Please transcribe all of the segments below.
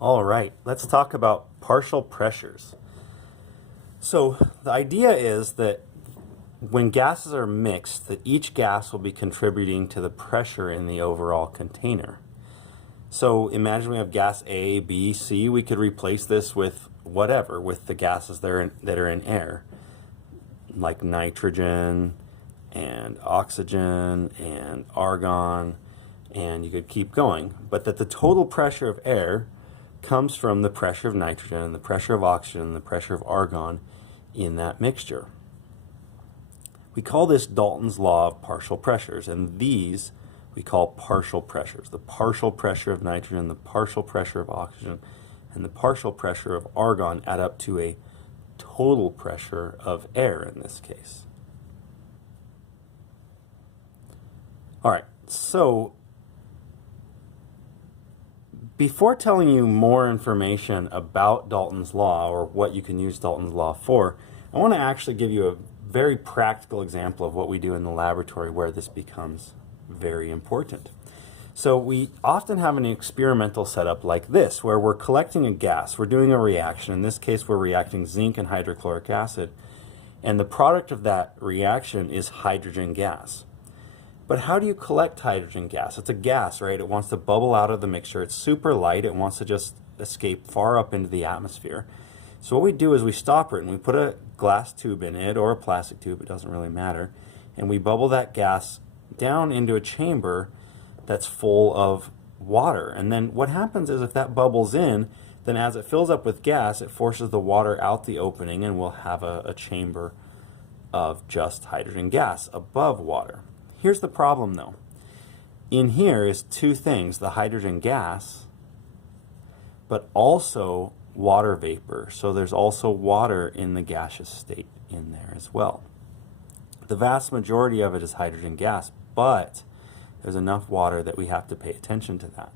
All right, let's talk about partial pressures. So the idea is that when gases are mixed, that each gas will be contributing to the pressure in the overall container. So imagine we have gas A, B, C. We could replace this with whatever, with the gases that are in air, like nitrogen and oxygen and argon, and you could keep going. But that the total pressure of air comes from the pressure of nitrogen, the pressure of oxygen, the pressure of argon in that mixture. We call this Dalton's law of partial pressures, and these we call partial pressures. The partial pressure of nitrogen, the partial pressure of oxygen, and the partial pressure of argon add up to a total pressure of air in this case. All right, so before telling you more information about Dalton's law or what you can use Dalton's law for, I want to actually give you a very practical example of what we do in the laboratory where this becomes very important. So we often have an experimental setup like this where we're collecting a gas, we're doing a reaction. In this case we're reacting zinc and hydrochloric acid, and the product of that reaction is hydrogen gas. But how do you collect hydrogen gas? It's a gas, right? It wants to bubble out of the mixture. It's super light. It wants to just escape far up into the atmosphere. So what we do is we stop it and we put a glass tube in it or a plastic tube, it doesn't really matter, and we bubble that gas down into a chamber that's full of water. And then what happens is if that bubbles in, then as it fills up with gas, it forces the water out the opening and we'll have a chamber of just hydrogen gas above water. Here's the problem though. In here is two things, the hydrogen gas, but also water vapor. So there's also water in the gaseous state in there as well. The vast majority of it is hydrogen gas, but there's enough water that we have to pay attention to that.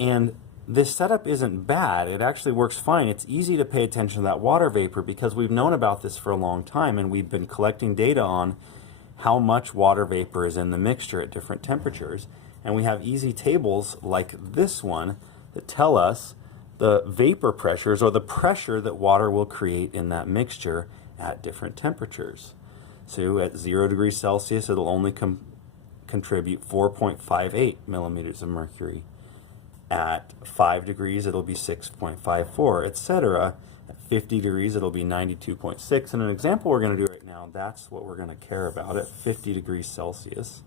And this setup isn't bad. It actually works fine. It's easy to pay attention to that water vapor because we've known about this for a long time and we've been collecting data on how much water vapor is in the mixture at different temperatures. And we have easy tables like this one that tell us the vapor pressures or the pressure that water will create in that mixture at different temperatures. So at 0 degrees Celsius, it'll only contribute 4.58 millimeters of mercury. At 5 degrees, it'll be 6.54, etc. At 50 degrees, it'll be 92.6. And an example we're going to do right now, that's what we're going to care about. At 50 degrees Celsius,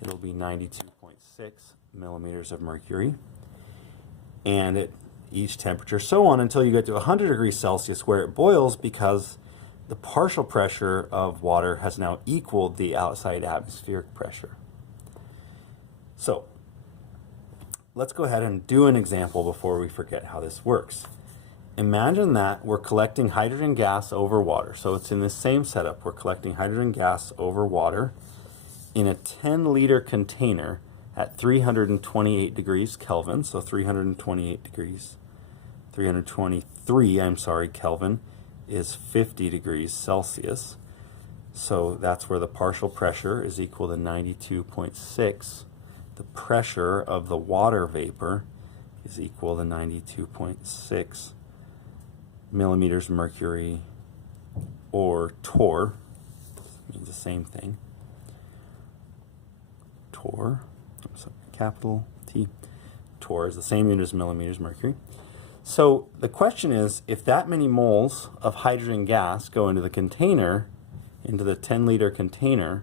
it'll be 92.6 millimeters of mercury. And at each temperature, so on until you get to 100 degrees Celsius where it boils because the partial pressure of water has now equaled the outside atmospheric pressure. So let's go ahead and do an example before we forget how this works. Imagine that we're collecting hydrogen gas over water. So it's in the same setup. We're collecting hydrogen gas over water in a 10-liter container at 328 degrees Kelvin. So 323 Kelvin is 50 degrees Celsius. So that's where the partial pressure is equal to 92.6. The pressure of the water vapor is equal to 92.6 millimeters mercury, or torr. Means the same thing. Torr, capital T. Torr is the same unit as millimeters mercury. So the question is, if that many moles of hydrogen gas go into the container, into the 10-liter container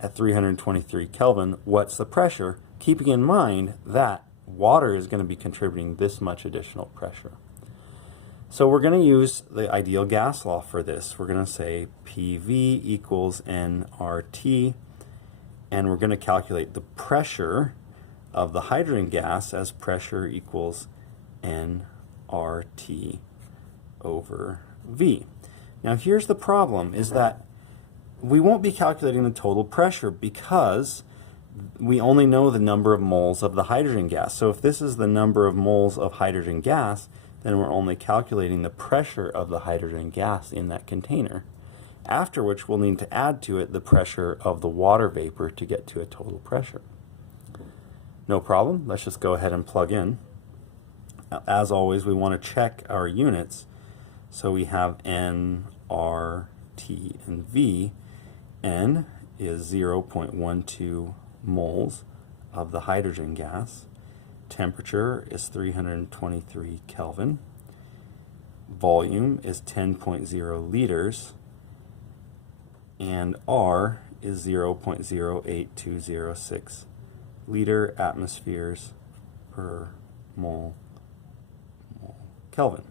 at 323 Kelvin, what's the pressure? Keeping in mind that water is going to be contributing this much additional pressure. So we're going to use the ideal gas law for this. We're going to say PV equals nRT, and we're going to calculate the pressure of the hydrogen gas as pressure equals nRT over V. Now here's the problem, is that we won't be calculating the total pressure because we only know the number of moles of the hydrogen gas. So if this is the number of moles of hydrogen gas, then we're only calculating the pressure of the hydrogen gas in that container, after which we'll need to add to it the pressure of the water vapor to get to a total pressure. No problem. Let's just go ahead and plug in. Now, as always, we want to check our units. So we have N, R, T, and V. N is 0.12 moles of the hydrogen gas. Temperature is 323 Kelvin. Volume is 10.0 liters. And R is 0.08206 liter atmospheres per mole Kelvin.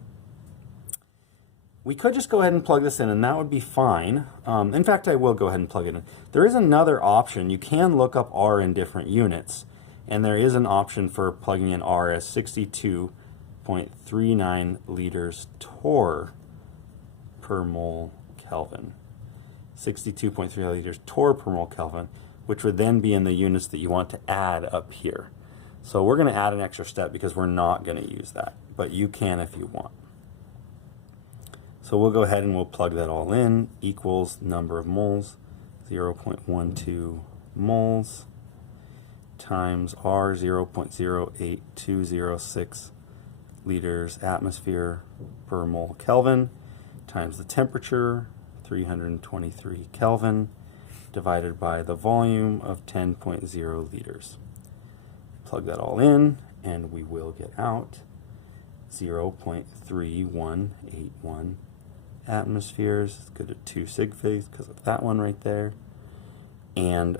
We could just go ahead and plug this in, and that would be fine. In fact, I will go ahead and plug it in. There is another option. You can look up R in different units, and there is an option for plugging in R as 62.39 liters torr per mole Kelvin. 62.3 liters torr per mole Kelvin, which would then be in the units that you want to add up here. So we're going to add an extra step because we're not going to use that, but you can if you want. So we'll go ahead and we'll plug that all in, equals number of moles, 0.12 moles, times R, 0.08206 liters atmosphere per mole Kelvin, times the temperature, 323 Kelvin, divided by the volume of 10.0 liters. Plug that all in, and we will get out 0.3181 atmospheres. Let's go to 2 sig figs because of that one right there. And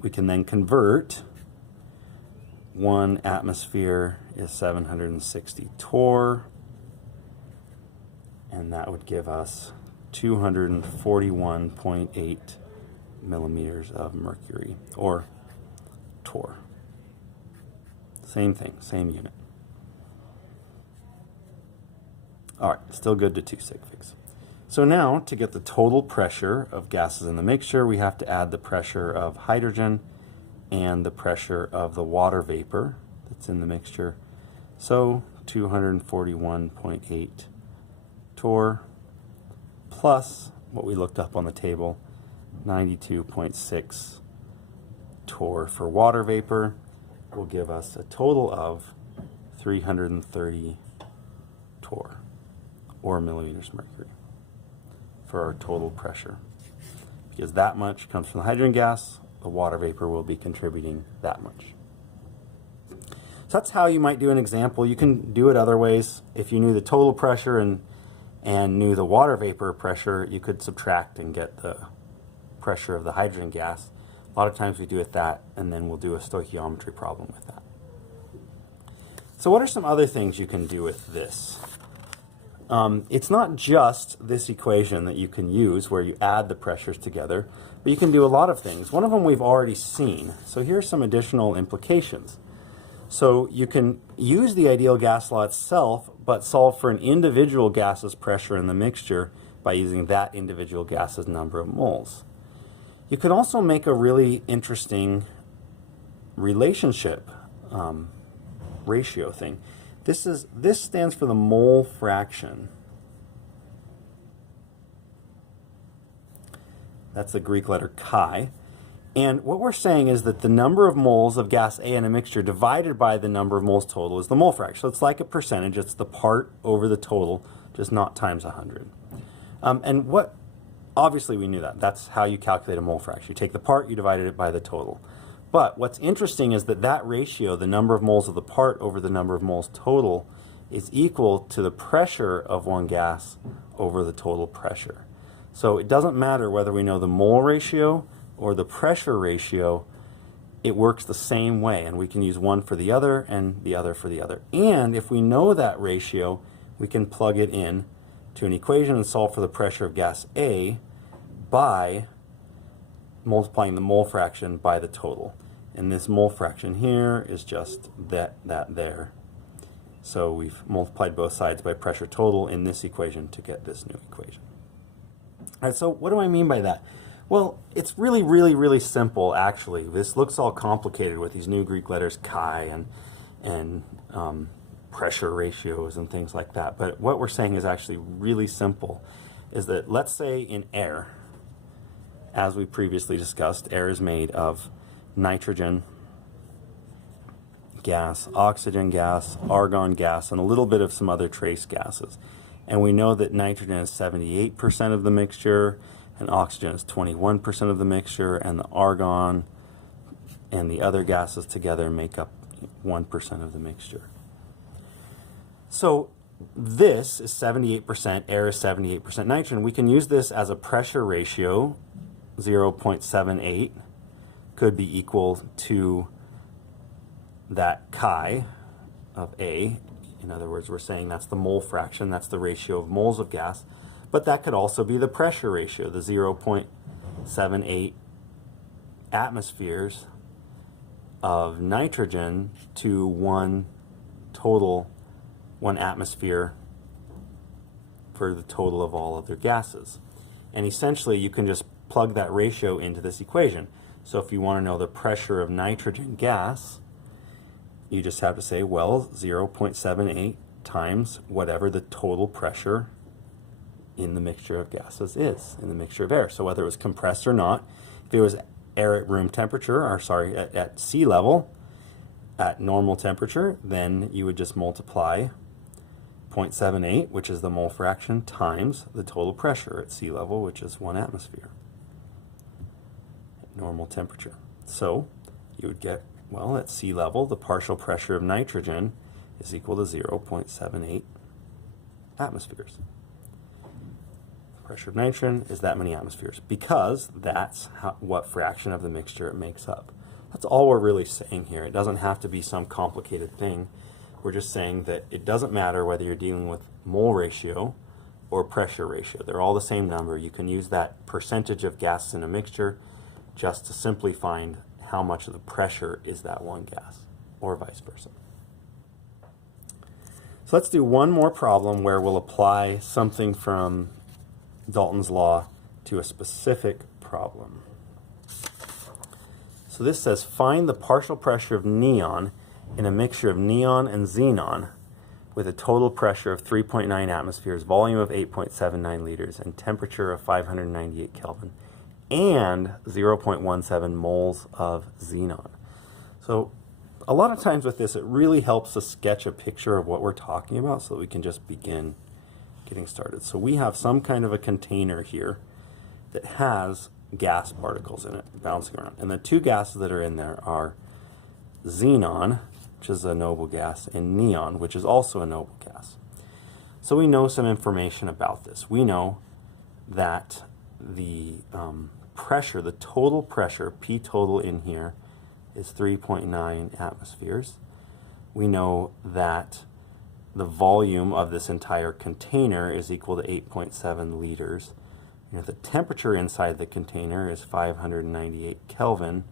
we can then convert. 1 atmosphere is 760 torr, and that would give us 241.8 millimeters of mercury, or torr. Same thing, same unit. All right, still good to 2 sig figs. So now, to get the total pressure of gases in the mixture, we have to add the pressure of hydrogen and the pressure of the water vapor that's in the mixture. So 241.8 torr plus what we looked up on the table, 92.6 torr for water vapor, will give us a total of 330 torr, or millimeters mercury, for our total pressure. Because that much comes from the hydrogen gas, the water vapor will be contributing that much. So that's how you might do an example. You can do it other ways. If you knew the total pressure and knew the water vapor pressure, you could subtract and get the pressure of the hydrogen gas. A lot of times we do it that, and then we'll do a stoichiometry problem with that. So what are some other things you can do with this? It's not just this equation that you can use where you add the pressures together, but you can do a lot of things. One of them we've already seen. So here's some additional implications. So you can use the ideal gas law itself, but solve for an individual gas's pressure in the mixture by using that individual gas's number of moles. You could also make a really interesting relationship ratio thing. This stands for the mole fraction. That's the Greek letter chi. And what we're saying is that the number of moles of gas A in a mixture divided by the number of moles total is the mole fraction. So it's like a percentage. It's the part over the total, just not times 100. Obviously we knew that. That's how you calculate a mole fraction. You take the part, you divided it by the total. But what's interesting is that that ratio, the number of moles of the part over the number of moles total, is equal to the pressure of one gas over the total pressure. So it doesn't matter whether we know the mole ratio or the pressure ratio, it works the same way, and we can use one for the other and the other for the other. And if we know that ratio, we can plug it in to an equation and solve for the pressure of gas A by multiplying the mole fraction by the total. And this mole fraction here is just that there. So we've multiplied both sides by pressure total in this equation to get this new equation. All right, so what do I mean by that? Well, it's really, really, really simple, actually. This looks all complicated with these new Greek letters chi and pressure ratios and things like that. But what we're saying is actually really simple, is that let's say in air, as we previously discussed, air is made of nitrogen, gas, oxygen gas, argon gas, and a little bit of some other trace gases. And we know that nitrogen is 78% of the mixture, and oxygen is 21% of the mixture, and the argon and the other gases together make up 1% of the mixture. So this is 78%, air is 78% nitrogen. We can use this as a pressure ratio, 0.78, could be equal to that chi of A. In other words, we're saying that's the mole fraction, that's the ratio of moles of gas, but that could also be the pressure ratio, the 0.78 atmospheres of nitrogen to one atmosphere for the total of all other gases. And essentially you can just plug that ratio into this equation. So if you want to know the pressure of nitrogen gas, you just have to say, well, 0.78 times whatever the total pressure in the mixture of gases is, in the mixture of air. So whether it was compressed or not, if it was air at room temperature, or sorry, at sea level, at normal temperature, then you would just multiply 0.78, which is the mole fraction, times the total pressure at sea level, which is 1 atmosphere at normal temperature. So you would get, well, at sea level, the partial pressure of nitrogen is equal to 0.78 atmospheres. The pressure of nitrogen is that many atmospheres, because that's what fraction of the mixture it makes up. That's all we're really saying here. It doesn't have to be some complicated thing. We're just saying that it doesn't matter whether you're dealing with mole ratio or pressure ratio. They're all the same number. You can use that percentage of gases in a mixture just to simply find how much of the pressure is that one gas, or vice versa. So let's do one more problem where we'll apply something from Dalton's law to a specific problem. So this says, find the partial pressure of neon in a mixture of neon and xenon with a total pressure of 3.9 atmospheres, volume of 8.79 liters, and temperature of 598 Kelvin, and 0.17 moles of xenon. So a lot of times with this, it really helps to sketch a picture of what we're talking about so that we can just begin getting started. So we have some kind of a container here that has gas particles in it bouncing around. And the two gases that are in there are xenon, which is a noble gas, and neon, which is also a noble gas. So we know some information about this. We know that the pressure, the total pressure, P total in here, is 3.9 atmospheres. We know that the volume of this entire container is equal to 8.7 liters. You know, the temperature inside the container is 598 Kelvin.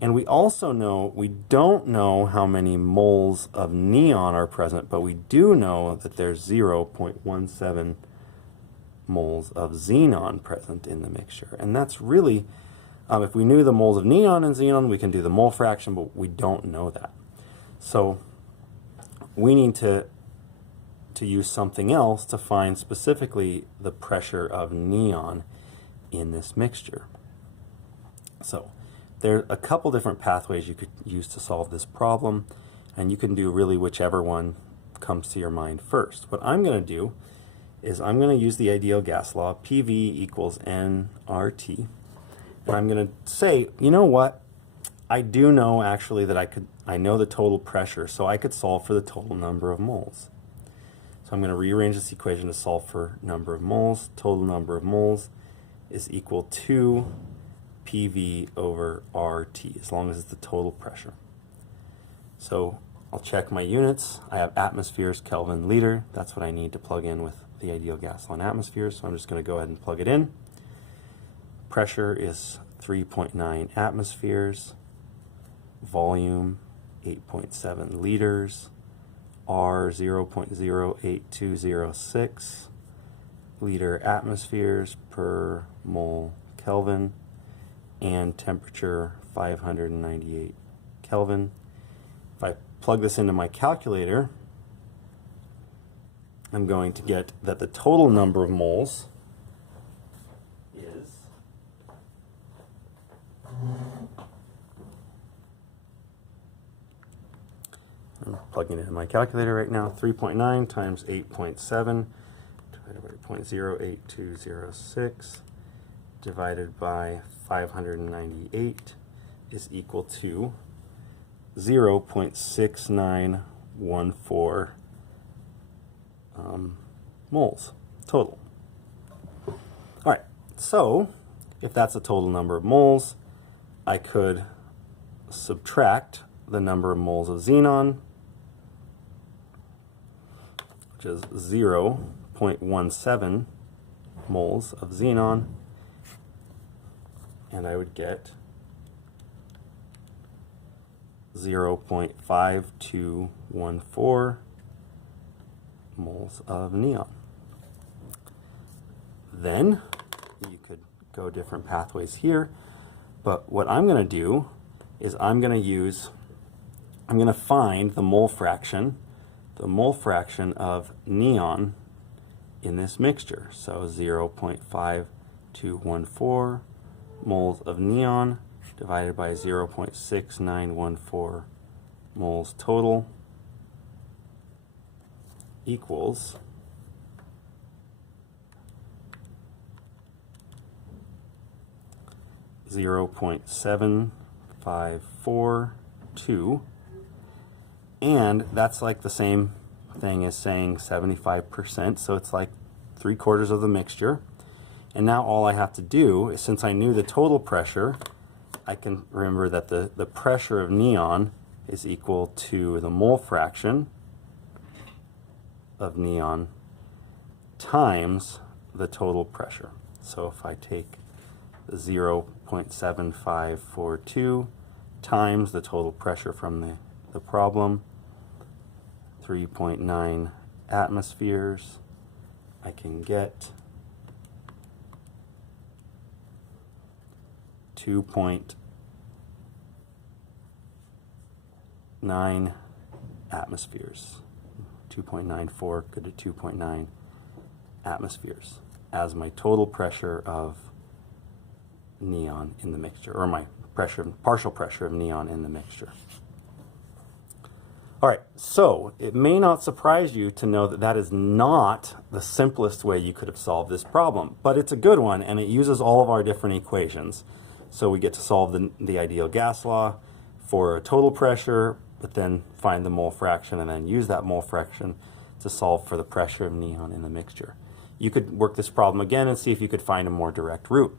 And we also know, we don't know how many moles of neon are present, but we do know that there's 0.17 moles of xenon present in the mixture. And that's really, if we knew the moles of neon and xenon, we can do the mole fraction, but we don't know that. So we need to use something else to find specifically the pressure of neon in this mixture. So there are a couple different pathways you could use to solve this problem, and you can do really whichever one comes to your mind first. What I'm going to do is I'm going to use the ideal gas law, PV equals nRT, and I'm going to say, you know what, I do know actually that I know the total pressure, so I could solve for the total number of moles. So I'm going to rearrange this equation to solve for number of moles. Total number of moles is equal to PV over RT, as long as it's the total pressure. So I'll check my units. I have atmospheres, Kelvin, liter. That's what I need to plug in with the ideal gas law in atmospheres. So I'm just going to go ahead and plug it in. Pressure is 3.9 atmospheres. Volume 8.7 liters. R 0.08206 liter atmospheres per mole Kelvin, and temperature 598 Kelvin. If I plug this into my calculator, I'm going to get that the total number of moles is I'm plugging it in my calculator right now. 3.9 times 8.7 divided by 0.08206 divided by 598 is equal to 0.6914 moles total. All right, so if that's the total number of moles, I could subtract the number of moles of xenon, which is 0.17 moles of xenon, and I would get 0.5214 moles of neon. Then you could go different pathways here, but what I'm going to do is I'm going to find the mole fraction of neon in this mixture. So 0.5214 moles of neon divided by 0.6914 moles total equals 0.752, and that's like the same thing as saying 75%, so it's like 3/4 of the mixture. And now all I have to do is, since I knew the total pressure, I can remember that the pressure of neon is equal to the mole fraction of neon times the total pressure. So if I take 0.7542 times the total pressure from the problem, 3.9 atmospheres, I can get 2.9 atmospheres. 2.94 go to 2.9 atmospheres as my total pressure of neon in the mixture, or my partial pressure of neon in the mixture. All right, so it may not surprise you to know that that is not the simplest way you could have solved this problem, but it's a good one, and it uses all of our different equations. So we get to solve the ideal gas law for a total pressure, but then find the mole fraction and then use that mole fraction to solve for the pressure of neon in the mixture. You could work this problem again and see if you could find a more direct route.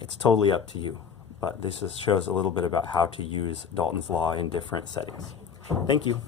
It's totally up to you, but this shows a little bit about how to use Dalton's law in different settings. Thank you.